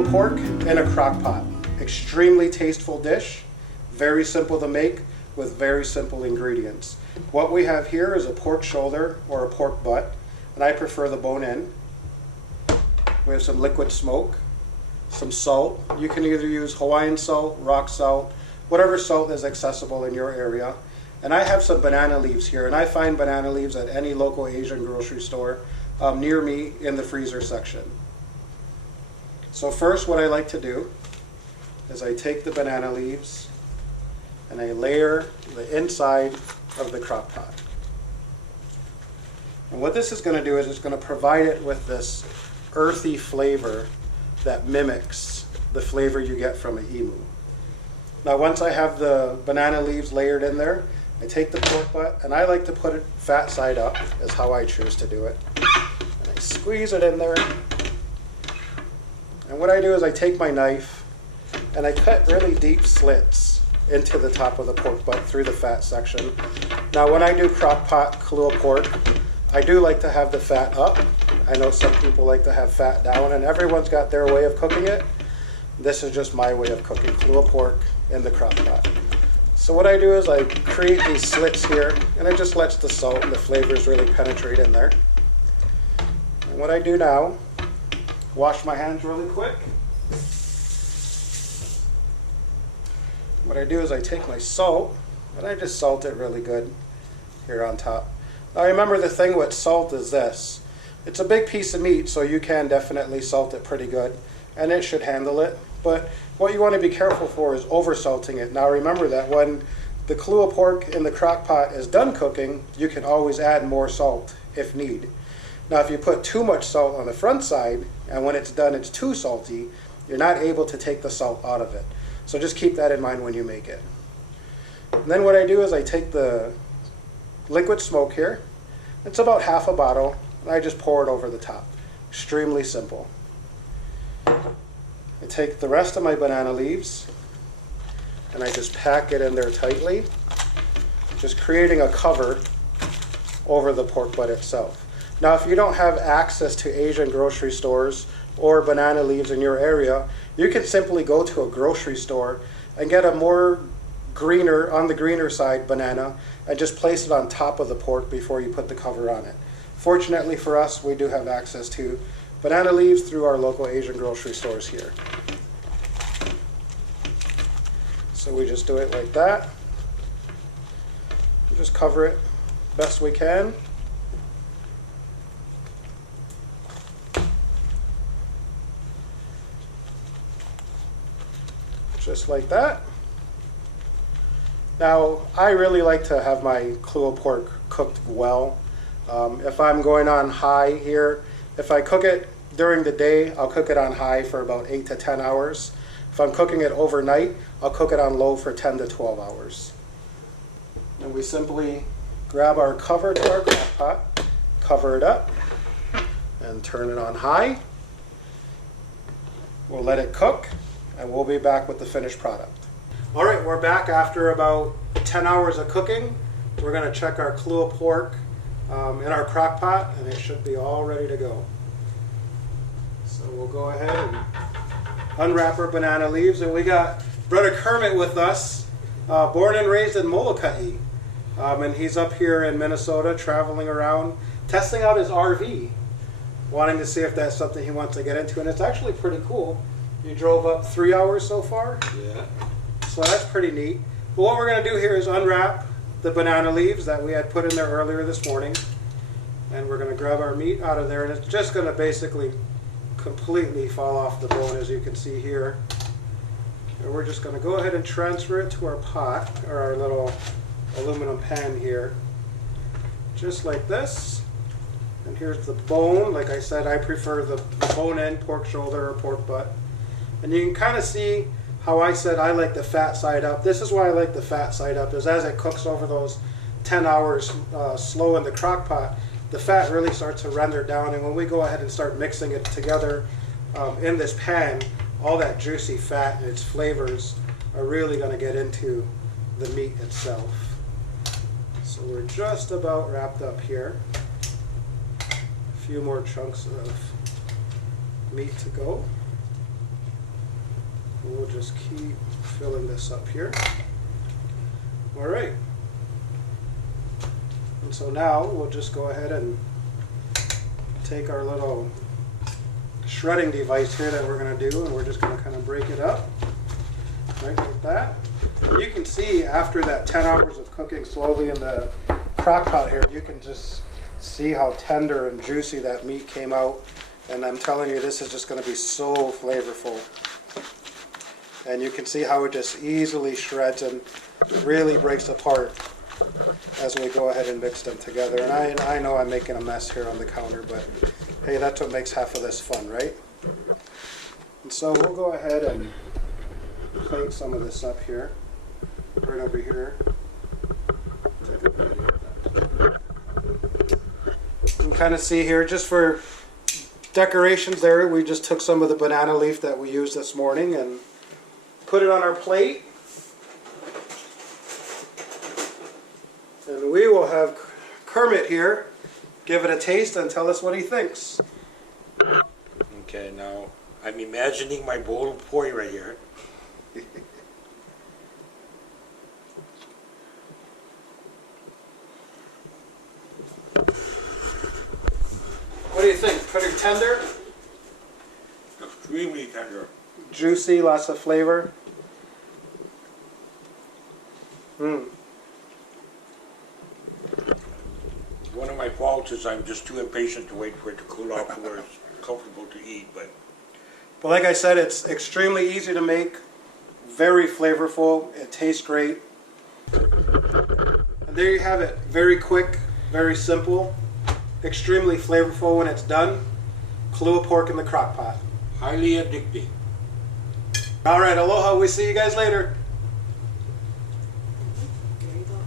Kalua pork in a crock pot. Extremely tasteful dish, very simple to make with very simple ingredients. What we have here is a pork shoulder or a pork butt, and I prefer the bone in. We have some liquid smoke, some salt. You can either use Hawaiian salt, rock salt, whatever salt is accessible in your area. And I have some banana leaves here, and I find banana leaves at any local Asian grocery store near me in the freezer section. So first, what I like to do is I take the banana leaves and I layer the inside of the crock pot. And what this is going to do is it's going to provide it with this earthy flavor that mimics the flavor you get from an emu. Now once I have the banana leaves layered in there, I take the pork butt and I like to put it fat side up, is how I choose to do it. And I squeeze it in there. And what I do is I take my knife and I cut really deep slits into the top of the pork butt through the fat section. Now when I do Crockpot Kalua pork, I do like to have the fat up. I know some people like to have fat down, and everyone's got their way of cooking it. This is just my way of cooking Kalua pork in the crock pot. So what I do is I create these slits here, and it just lets the salt and the flavors really penetrate in there. And what I do now, wash my hands really quick. What I do is I take my salt, and I just salt it really good here on top. Now remember, the thing with salt is this. It's a big piece of meat, so you can definitely salt it pretty good, and it should handle it. But what you want to be careful for is over-salting it. Now remember that when the Kalua pork in the crock pot is done cooking, you can always add more salt if need. Now if you put too much salt on the front side, and when it's done it's too salty, you're not able to take the salt out of it. So just keep that in mind when you make it. And then what I do is I take the liquid smoke here. It's about half a bottle, and I just pour it over the top. Extremely simple. I take the rest of my banana leaves and I just pack it in there tightly, just creating a cover over the pork butt itself. Now if you don't have access to Asian grocery stores or banana leaves in your area, you can simply go to a grocery store and get a more greener, on the greener side banana, and just place it on top of the pork before you put the cover on it. Fortunately for us, we do have access to banana leaves through our local Asian grocery stores here. So we just do it like that. We just cover it best we can. Just like that. Now, I really like to have my Kalua pork cooked well. If I'm going on high here, if I cook it during the day, I'll cook it on high for about 8 to 10 hours. If I'm cooking it overnight, I'll cook it on low for 10 to 12 hours. And we simply grab our cover to our crock pot, cover it up, and turn it on high. We'll let it cook, and we'll be back with the finished product. All right, we're back after about 10 hours of cooking. We're going to check our Kalua pork in our crock pot, and it should be all ready to go. So we'll go ahead and unwrap our banana leaves, and we got Brother Kermit with us, born and raised in Molokai, and he's up here in Minnesota traveling around, testing out his RV, wanting to see if that's something he wants to get into, and it's actually pretty cool. You drove up 3 hours so far? Yeah. So that's pretty neat. But what we're going to do here is unwrap the banana leaves that we had put in there earlier this morning. And we're going to grab our meat out of there, and it's just going to basically completely fall off the bone, as you can see here. And we're just going to go ahead and transfer it to our pot, or our little aluminum pan here. Just like this. And here's the bone. Like I said, I prefer the bone-in pork shoulder or pork butt. And you can kind of see how I said I like the fat side up. This is why I like the fat side up, is as it cooks over those 10 hours slow in the crock pot, the fat really starts to render down, and when we go ahead and start mixing it together in this pan, all that juicy fat and its flavors are really going to get into the meat itself. So we're just about wrapped up here. A few more chunks of meat to go. we'll just keep filling this up here. All right. And so now we'll just go ahead and take our little shredding device here that we're going to do, and we're just going to kind of break it up, right, like that. And you can see after that 10 hours of cooking slowly in the crock pot here, you can just see how tender and juicy that meat came out. And I'm telling you, this is just going to be so flavorful. And you can see how it just easily shreds and really breaks apart as we go ahead and mix them together. And I know I'm making a mess here on the counter, but hey, that's what makes half of this fun, right? And so we'll go ahead and plate some of this up here, right over here. Take a bit of that. You can kind of see here, just for decorations there, we just took some of the banana leaf that we used this morning and put it on our plate. And we will have Kermit here give it a taste and tell us what he thinks. Okay, now I'm imagining my bowl of poi right here. What do you think? Pretty tender? Extremely tender. Juicy, lots of flavor. One of my faults is I'm just too impatient to wait for it to cool off where it's comfortable to eat. But like I said, it's extremely easy to make, very flavorful, it tastes great. And there you have it. Very quick, very simple, extremely flavorful when it's done. Kalua pork in the crock pot. highly addicting. All right, aloha. We'll see you guys later.